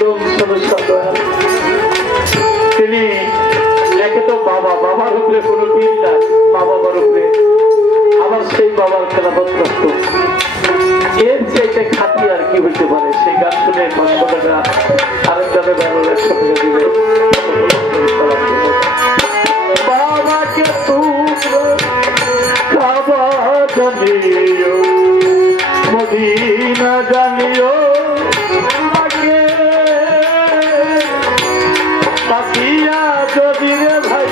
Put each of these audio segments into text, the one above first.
সর্বপ্রথম তিনি একে তো বাবার উপরে কোনো দিন নাই, মা বাবার উপরে আবার সেই বাবার খেলাফত করত। এর চাইতে খাতি আর কি হইতে পারে? সেই গান শুনে 500 টাকা, আরেকজনে বেরোল 100 টাকা দিবে। বাবাকে কাবা জানিও, মদিনা জানিও, পাকিয়া যদি রে ভাই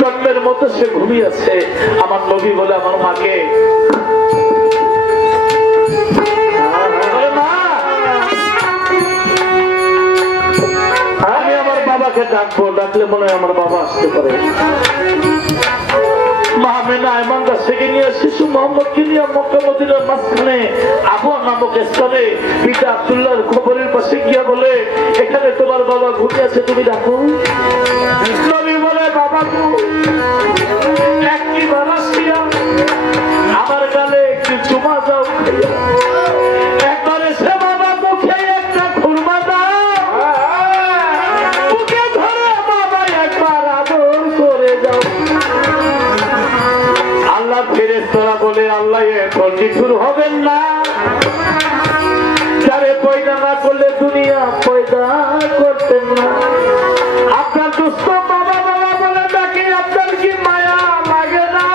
জন্মের মতো সে ঘুমিয়েছে। আমার নবী বলে আমার মাকে আমি আমার বাবাকে ডাকবো, ডাকলে মনে হয় আমার বাবা আসতে পারে। মা মেনা এমন কাছ থেকে নিয়ে শিশু মোহাম্মদকে নিয়ে মক্কা মদিনার মাঝখানে আবওয়া নামক স্থানে পিতা আব্দুল্লাহর কবরের পাশে গিয়া বলে, এখানে তোমার বাবা ঘুমিয়ে আছে, তুমি ডাকো। নবী বলে, বাবা গো, একটি বারাস দিয়া আমার গালে একটু চুমা দাও, একবারে সে বাবা মুখে একটা খুরমা দাও, মুখে ধরে বাবা একবার আদর করে যাও। আল্লাহ ফেরেশতারা বলে, আল্লাহ এখন নিঠুর হবেন না, যারে পয়দা না করলে দুনিয়া পয়দা করতেন না। আপনার দুস্থ বাবা বাবা বলে ডাকে, আপনার কি মায়া লাগে না?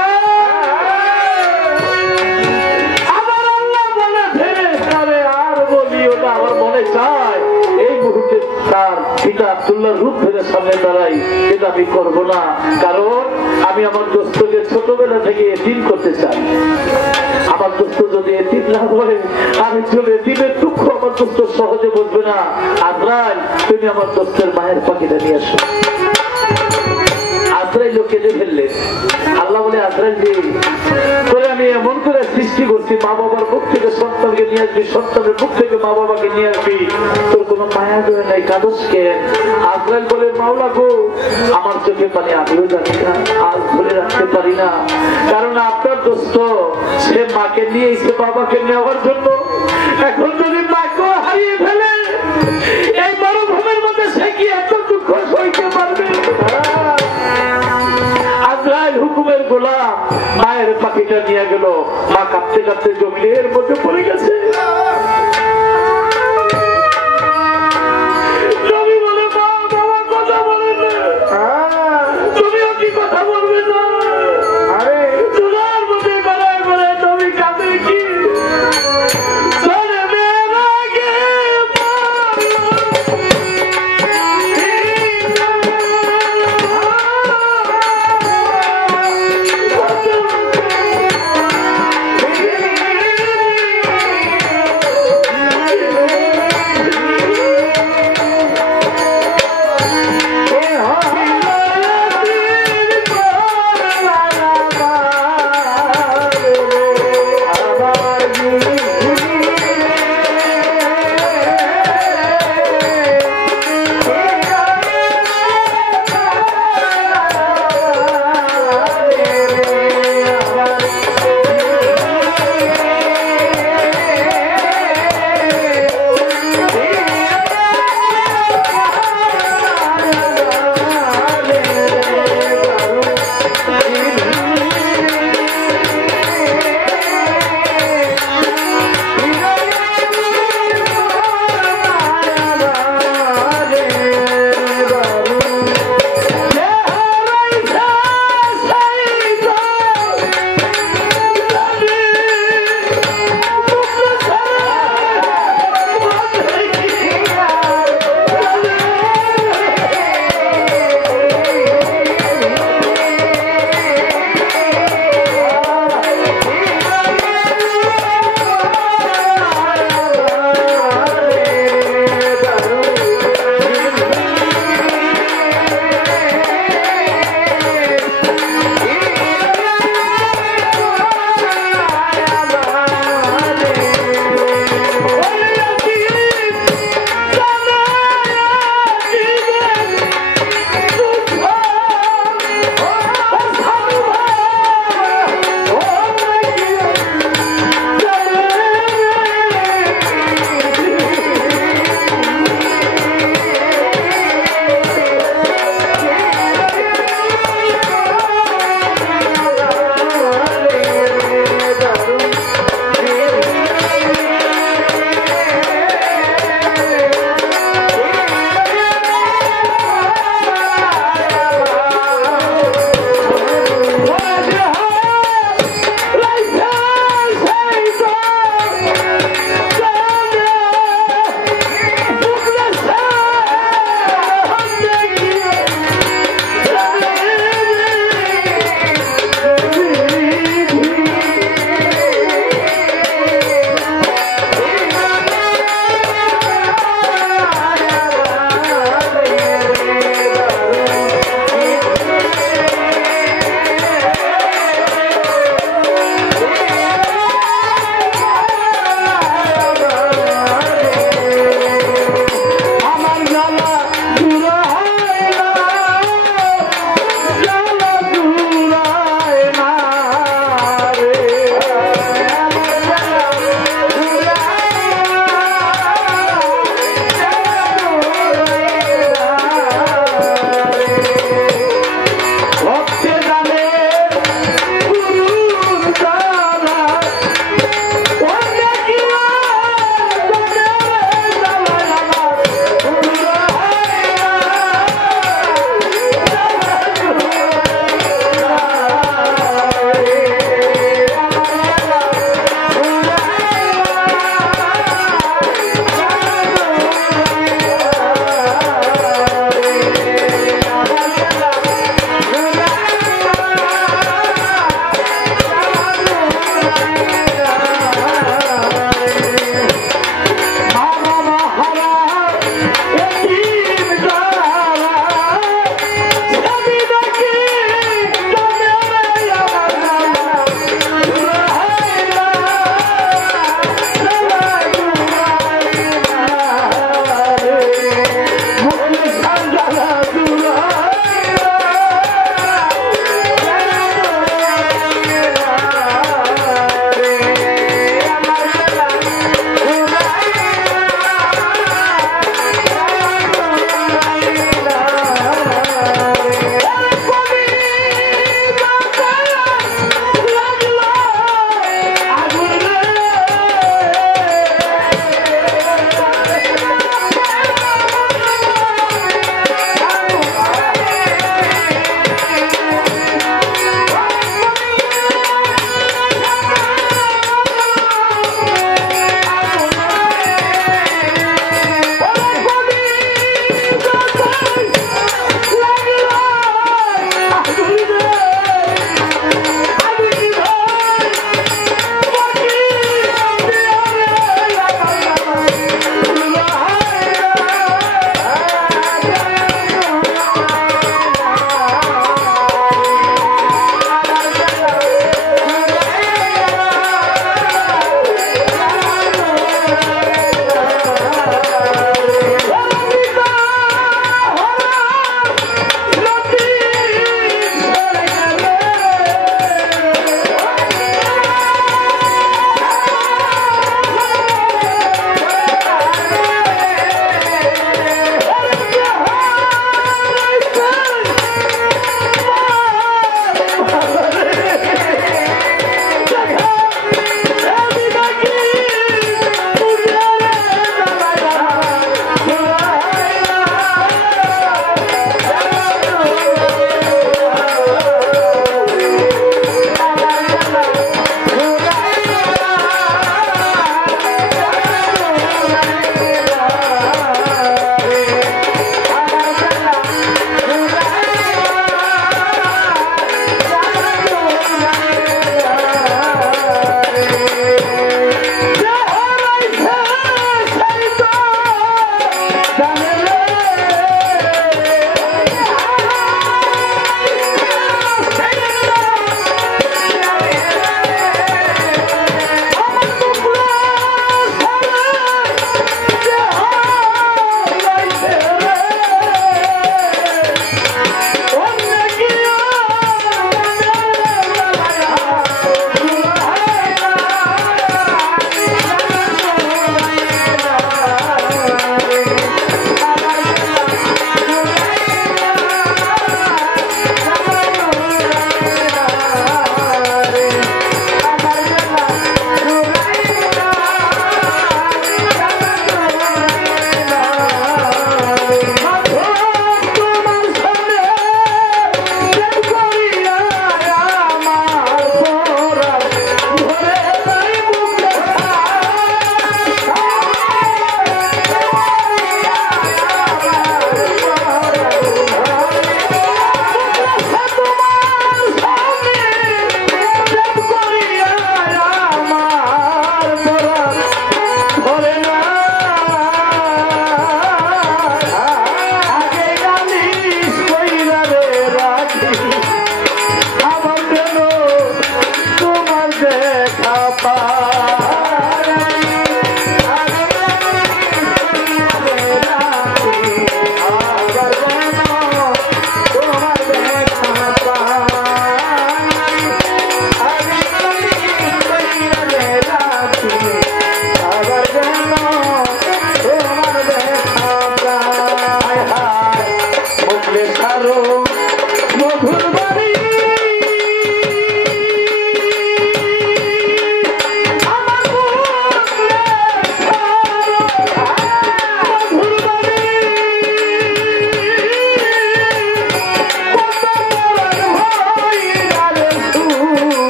আমার আল্লাহ বলে, ফেরেশতারে আর বলিও না, আমার মনে চায় এই মুহূর্তে তার পিতা আব্দুল্লাহর রূপ ধরে সামনে দাঁড়াই, এটা আমি করবো না, কারণ আমি আমার দোস্তকে ছোটবেলা থেকে এতিম করতে চাই। আমার দোস্ত যদি এতিম না বলে, আমি চলে এতিমের দুঃখ আমার দোস্ত সহজে বুঝবে না। আজরাইল, তুমি আমার দোস্তের মায়ের পাখিটা নিয়ে আসো। আজরাইল কেঁদে ফেললে। আল্লাহ বলে, আজরাইল রে, তোরে আমি এমন করে সৃষ্টি করছি, মা বাবার মুখ থেকে সন্তানকে নিয়ে আসবি, সন্তানের মুখ থেকে মা বাবাকে নিয়ে আসবি, তোর কোনো মায়া ধরে নাই, কাগজ কেন? আজরাইল বলে, মাওলা গো, আমার চোখে পানি আমিও জানি না, আজ ধরে রাখতে পারি না, কারণ আপনার দোস্ত সে মাকে নিয়ে এসে বাবাকে নেওয়ার জন্য, এখন যদি মাকেও হারিয়ে ফেলে এই মরুভূমির মধ্যে, সে কি এত দুঃখ সইতে পারবে? আজরাইল হুকুমের গোলাম মায়ের পাখিটা নিয়ে গেল, মা কাঁপতে কাঁপতে জমিনের মধ্যে পড়ে গেছে। নবী বলে, মা বাবা কথা বলে না, তুমিও কি কথা বলবে না? আরে তোমার মধ্যে গলায় গলায় নবী কাঁদে কি? ছাড়ো মধুর বাড়ি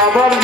বাবার